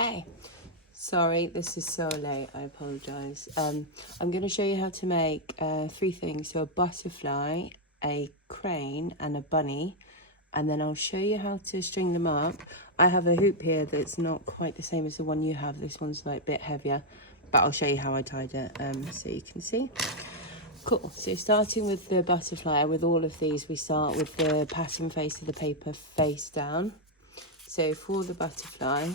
Okay, sorry this is so late, I apologize. I'm going to show you how to make three things. So a butterfly, a crane and a bunny, and then I'll show you how to string them up. I have a hoop here that's not quite the same as the one you have. This one's like a bit heavier, but I'll show you how I tied it so you can see. Cool. So starting with the butterfly, with all of these we start with the pattern face of the paper face down. So for the butterfly,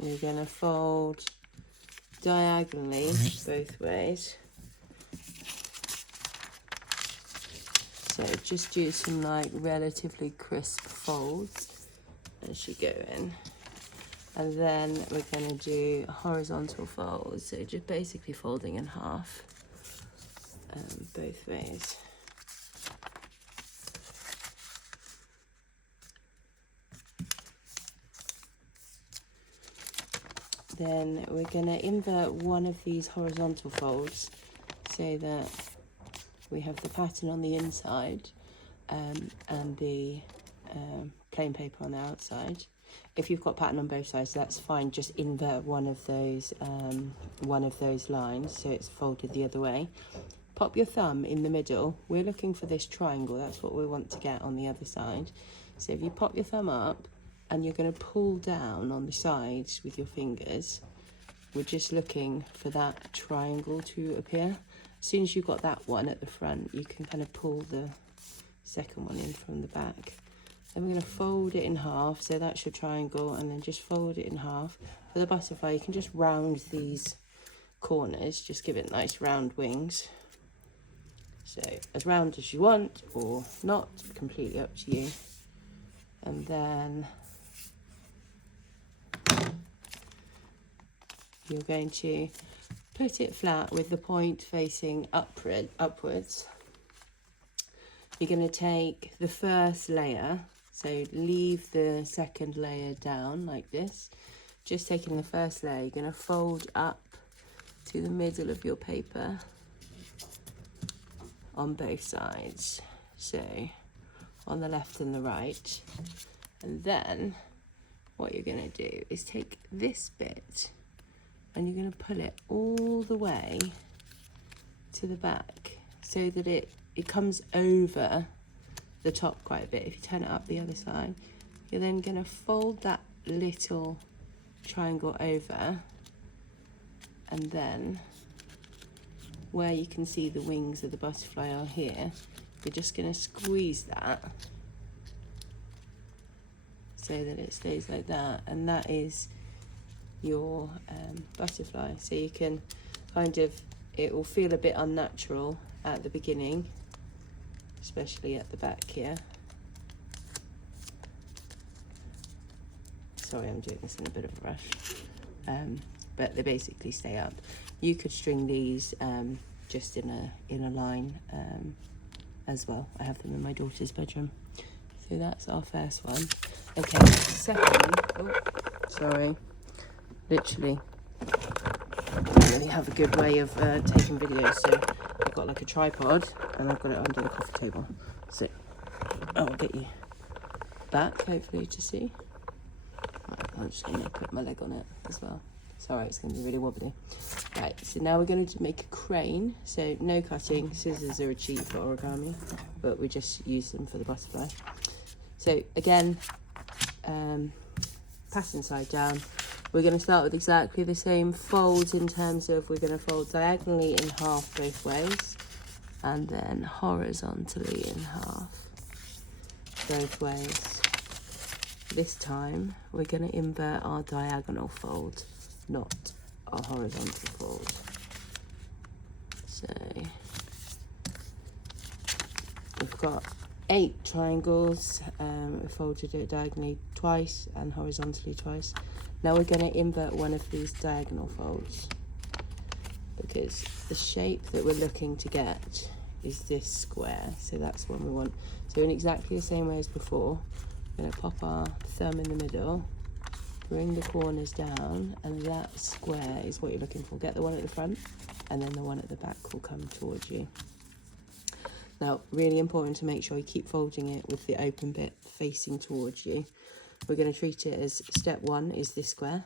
you're going to fold diagonally both ways. So just do some like relatively crisp folds as you go in. And then we're going to do horizontal folds, so just basically folding in half both ways. Then we're going to invert one of these horizontal folds so that we have the pattern on the inside and the plain paper on the outside. If you've got pattern on both sides, that's fine. Just invert one of those lines so it's folded the other way. Pop your thumb in the middle. We're looking for this triangle. That's what we want to get on the other side. So if you pop your thumb up and you're going to pull down on the sides with your fingers, we're just looking for that triangle to appear. As soon as you've got that one at the front, you can kind of pull the second one in from the back. Then we're going to fold it in half, so that's your triangle, and then just fold it in half. For the butterfly, you can just round these corners, just give it nice round wings. So as round as you want, or not, completely up to you. And then you're going to put it flat with the point facing upwards. You're going to take the first layer, so leave the second layer down like this. Just taking the first layer, you're going to fold up to the middle of your paper on both sides, so on the left and the right. And then what you're going to do is take this bit and you're going to pull it all the way to the back so that it comes over the top quite a bit. If you turn it up the other side, you're then going to fold that little triangle over, and then where you can see the wings of the butterfly are here, you're just going to squeeze that so that it stays like that, and that is your butterfly. So you can kind of, it will feel a bit unnatural at the beginning, especially at the back here. Sorry, I'm doing this in a bit of a rush, but they basically stay up. You could string these just in a line as well. I have them in my daughter's bedroom. So that's our first one. Okay, second, oh, sorry, literally don't really have a good way of taking videos, so I've got like a tripod and I've got it under the coffee table. So I'll get you back hopefully to see. Right, I'm just going to put my leg on it as well. Sorry, it's going to be really wobbly. Right, so now we're going to make a crane. So no cutting. Scissors are a cheat for origami, but we just use them for the butterfly. So again, pattern side down. We're going to start with exactly the same folds in terms of we're going to fold diagonally in half both ways and then horizontally in half both ways. This time we're going to invert our diagonal fold, not our horizontal fold. So we've got 8 triangles. We folded it diagonally twice and horizontally twice. Now we're going to invert one of these diagonal folds because the shape that we're looking to get is this square, so that's one we want. So in exactly the same way as before, we're going to pop our thumb in the middle, bring the corners down, and that square is what you're looking for. Get the one at the front, and then the one at the back will come towards you. Now, really important to make sure you keep folding it with the open bit facing towards you. We're going to treat it as step 1 is this square,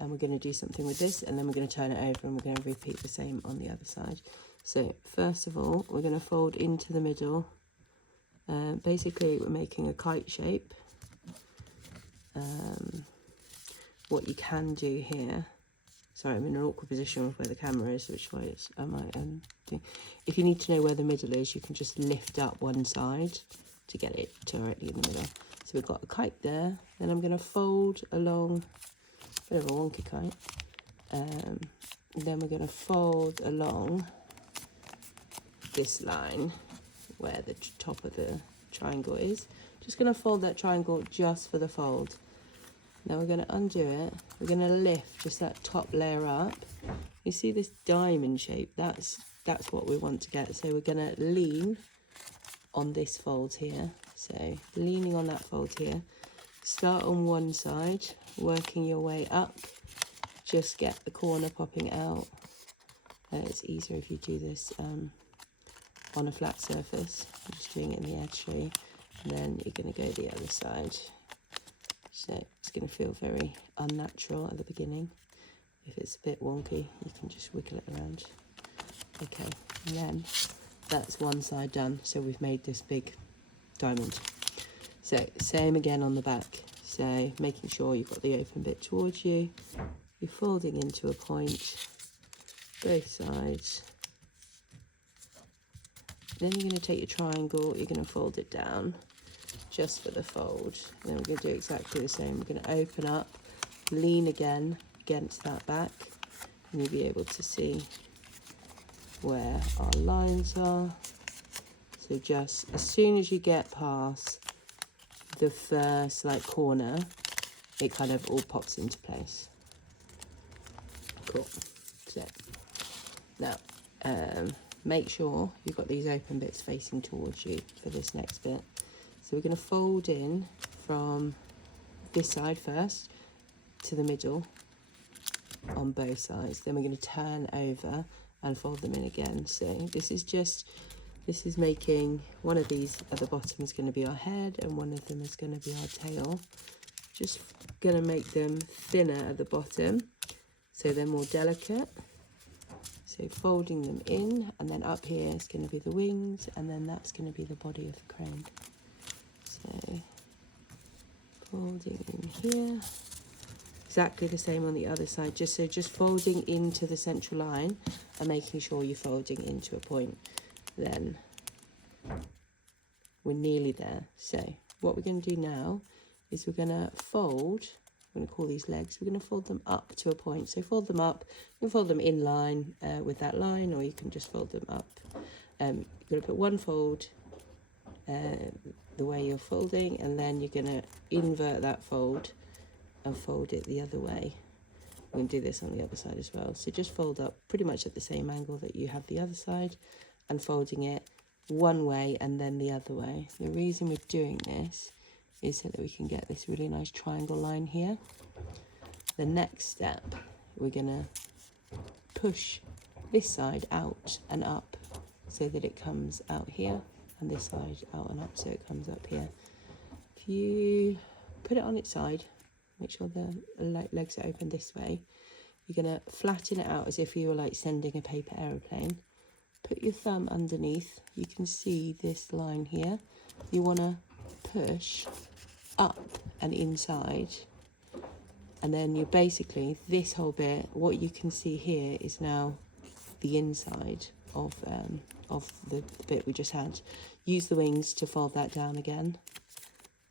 and we're going to do something with this, and then we're going to turn it over and we're going to repeat the same on the other side. So first of all, we're going to fold into the middle. Basically we're making a kite shape. What you can do here, sorry, I'm in an awkward position with where the camera is, which way I might do. If you need to know where the middle is, you can just lift up one side to get it directly in the middle. So we've got a kite there, then I'm going to fold along, a bit of a wonky kite, then we're going to fold along this line where the top of the triangle is. Just going to fold that triangle just for the fold. Now we're going to undo it. We're going to lift just that top layer up. You see this diamond shape? That's what we want to get. So we're going to lean on this fold here. So leaning on that fold here. Start on one side, working your way up. Just get the corner popping out. It's easier if you do this on a flat surface. I'm just doing it in the edge show you. And then you're going to go the other side. So it's going to feel very unnatural at the beginning. If it's a bit wonky, you can just wiggle it around. Okay, and then that's one side done. So we've made this big diamond. So same again on the back. So making sure you've got the open bit towards you. You're folding into a point, both sides. Then you're going to take your triangle, you're going to fold it down just for the fold. Then we're going to do exactly the same. We're going to open up, lean again against that back, and you'll be able to see where our lines are. So just as soon as you get past the first corner, it kind of all pops into place. Cool. So now make sure you've got these open bits facing towards you for this next bit. So we're going to fold in from this side first to the middle on both sides. Then we're going to turn over and fold them in again. So this is making one of these at the bottom is going to be our head and one of them is going to be our tail. Just going to make them thinner at the bottom so they're more delicate. So folding them in, and then up here is going to be the wings, and then that's going to be the body of the crane. So folding in here, exactly the same on the other side. Just folding into the central line and making sure you're folding into a point. Then we're nearly there. So what we're going to do now is we're going to fold. I'm going to call these legs. We're going to fold them up to a point. So fold them up. You can fold them in line with that line, or you can just fold them up. You're going to put one fold the way you're folding, and then you're going to invert that fold and fold it the other way. We're going to do this on the other side as well. So just fold up pretty much at the same angle that you have the other side, and folding it one way and then the other way. The reason we're doing this is so that we can get this really nice triangle line here. The next step, we're going to push this side out and up so that it comes out here, and this side out and up so it comes up here. If you put it on its side, make sure the legs are open this way. You're going to flatten it out as if you were sending a paper aeroplane. Put your thumb underneath. You can see this line here. You want to push up and inside, and then you basically, this whole bit, what you can see here is now the inside of the bit we just had. Use the wings to fold that down again,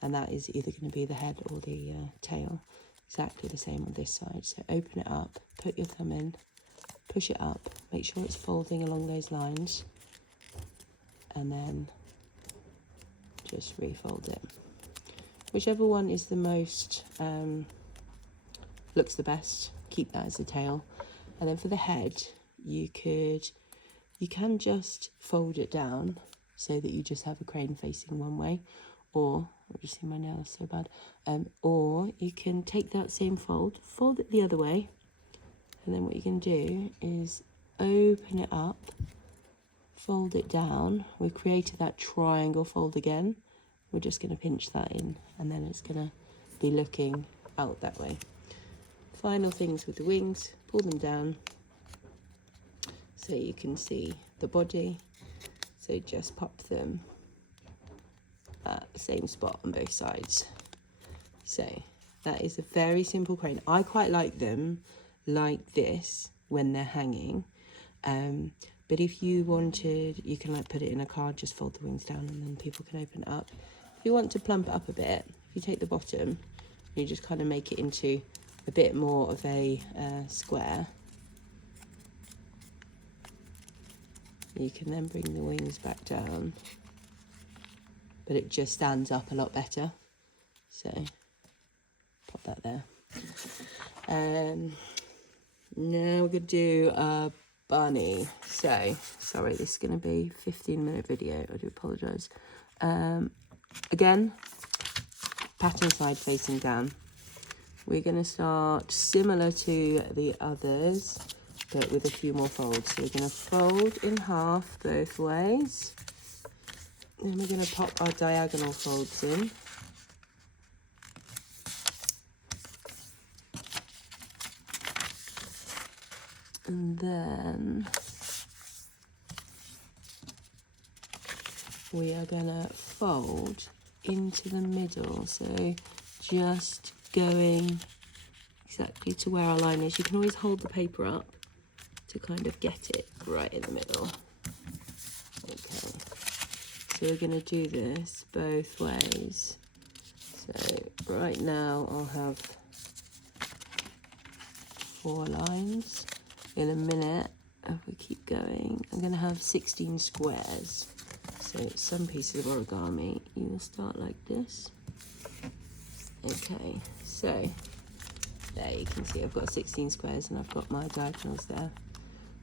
and that is either going to be the head or the tail. Exactly the same on this side. So open it up, put your thumb in, push it up, make sure it's folding along those lines, and then just refold it. Whichever one is the most, looks the best, keep that as the tail. And then for the head, you can just fold it down so that you just have a crane facing one way, or, I'll just see my nails so bad, or you can take that same fold it the other way, and then what you can do is open it up, fold it down. We've created that triangle fold again. We're just going to pinch that in, and then it's going to be looking out that way. final things with the wings, pull them down so you can see the body. So just pop them at the same spot on both sides. So that is a very simple crane. I quite like them like this when they're hanging. But if you wanted, you can like put it in a card, just fold the wings down and then people can open it up. If you want to plump it up a bit, if you take the bottom, you just kind of make it into a bit more of a square. You can then bring the wings back down, but it just stands up a lot better. So pop that there. Now we're gonna do a bunny. So sorry, this is gonna be a 15-minute video. I do apologise. Again, pattern side facing down. We're gonna start similar to the others, but with a few more folds. So we're gonna fold in half both ways. Then we're gonna pop our diagonal folds in. And then we are gonna fold into the middle. So just going exactly to where our line is. You can always hold the paper up to kind of get it right in the middle. Okay, so we're gonna do this both ways. So right now I'll have 4 lines. In a minute, if we keep going, I'm going to have 16 squares. So some pieces of origami, you will start like this. Okay, so there you can see I've got 16 squares and I've got my diagonals there.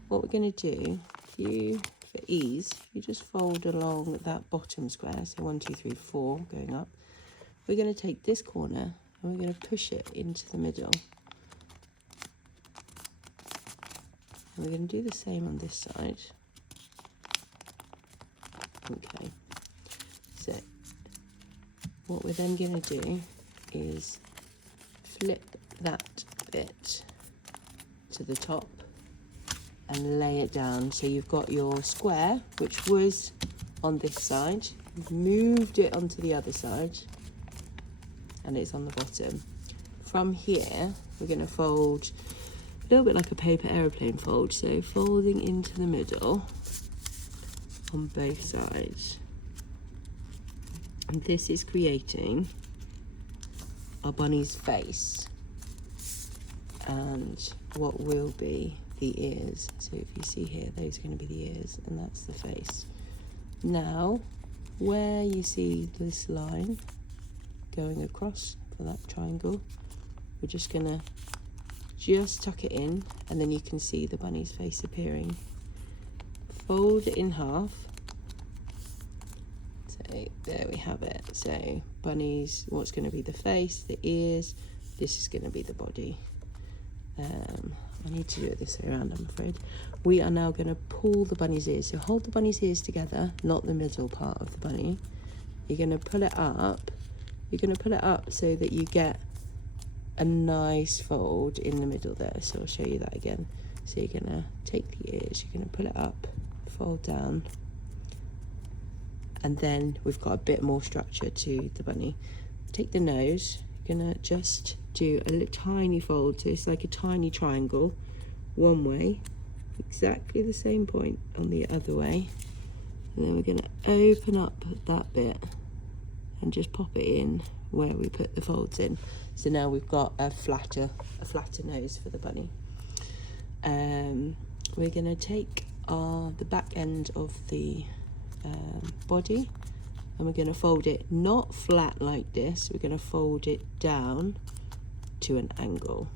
What we're going to do, for ease, you just fold along that bottom square. So 1, 2, 3, 4 going up. We're going to take this corner and we're going to push it into the middle. And we're going to do the same on this side. Okay, so what we're then going to do is flip that bit to the top and lay it down. So you've got your square, which was on this side, you've moved it onto the other side, and it's on the bottom. From here, we're going to fold a little bit like a paper aeroplane fold, so folding into the middle on both sides. And this is creating our bunny's face and what will be the ears. So if you see here, those are going to be the ears and that's the face. Now, where you see this line going across for that triangle, we're just going to tuck it in, and then you can see the bunny's face appearing. Fold it in half. So there we have it. So bunny's, what's going to be the face, the ears, this is going to be the body. I need to do it this way around, I'm afraid. We are now going to pull the bunny's ears. So hold the bunny's ears together, not the middle part of the bunny. You're going to pull it up. You're going to pull it up so that you get a nice fold in the middle there. So I'll show you that again. So you're going to take the ears, you're going to pull it up, fold down, and then we've got a bit more structure to the bunny. Take the nose, you're going to just do a little tiny fold, so it's like a tiny triangle one way, exactly the same point on the other way, and then we're going to open up that bit and just pop it in where we put the folds in. So now we've got a flatter nose for the bunny. We're going to take the back end of the body and we're going to fold it not flat like this, we're going to fold it down to an angle.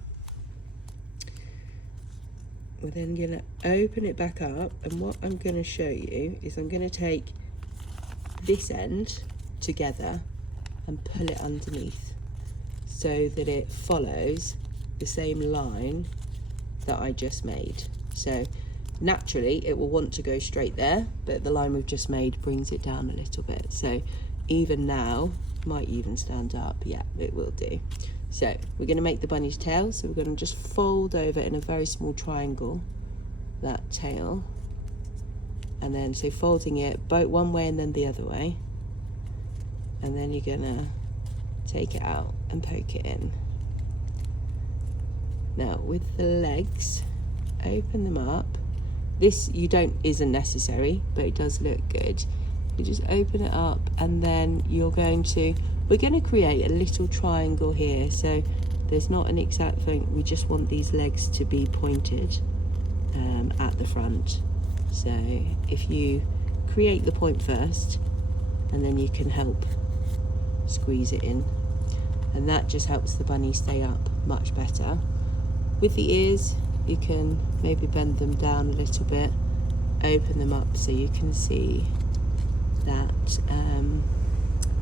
We're then going to open it back up, and what I'm going to show you is I'm going to take this end together and pull it underneath so that it follows the same line that I just made. So naturally it will want to go straight there, but the line we've just made brings it down a little bit. So even now, might even stand up, yeah, it will do. So we're going to make the bunny's tail, so we're going to just fold over in a very small triangle that tail, and then so folding it both one way and then the other way, and then you're going to take it out and poke it in. Now with the legs, open them up. This isn't necessary, but it does look good. You just open it up, and then we're going to create a little triangle here. So there's not an exact thing, we just want these legs to be pointed at the front. So if you create the point first, and then you can help squeeze it in, and that just helps the bunny stay up much better. With the ears, you can maybe bend them down a little bit, open them up so you can see that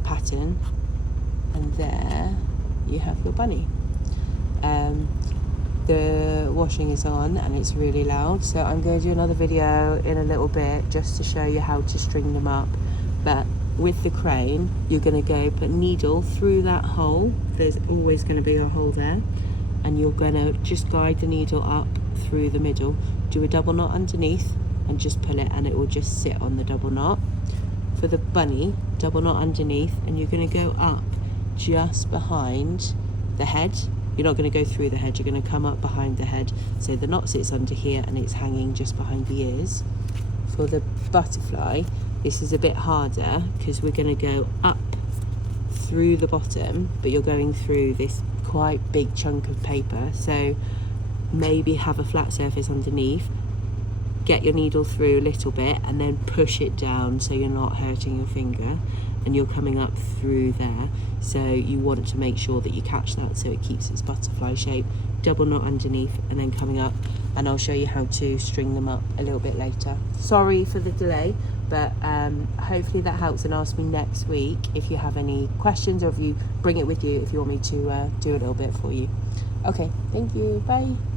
pattern, and there you have your bunny. The washing is on and it's really loud, so I'm going to do another video in a little bit just to show you how to string them up. But with the crane, you're going to go put needle through that hole. There's always going to be a hole there, and you're going to just guide the needle up through the middle, do a double knot underneath and just pull it, and it will just sit on the double knot. For the bunny, double knot underneath, and you're going to go up just behind the head. You're not going to go through the head, you're going to come up behind the head, so the knot sits under here and it's hanging just behind the ears. For the butterfly, this is a bit harder because we're going to go up through the bottom, but you're going through this quite big chunk of paper, so maybe have a flat surface underneath, get your needle through a little bit and then push it down so you're not hurting your finger, and you're coming up through there. So you want to make sure that you catch that so it keeps its butterfly shape. Double knot underneath and then coming up, and I'll show you how to string them up a little bit later. Sorry for the delay, but hopefully that helps, and ask me next week if you have any questions, or if you bring it with you if you want me to do a little bit for you. Okay, thank you, bye.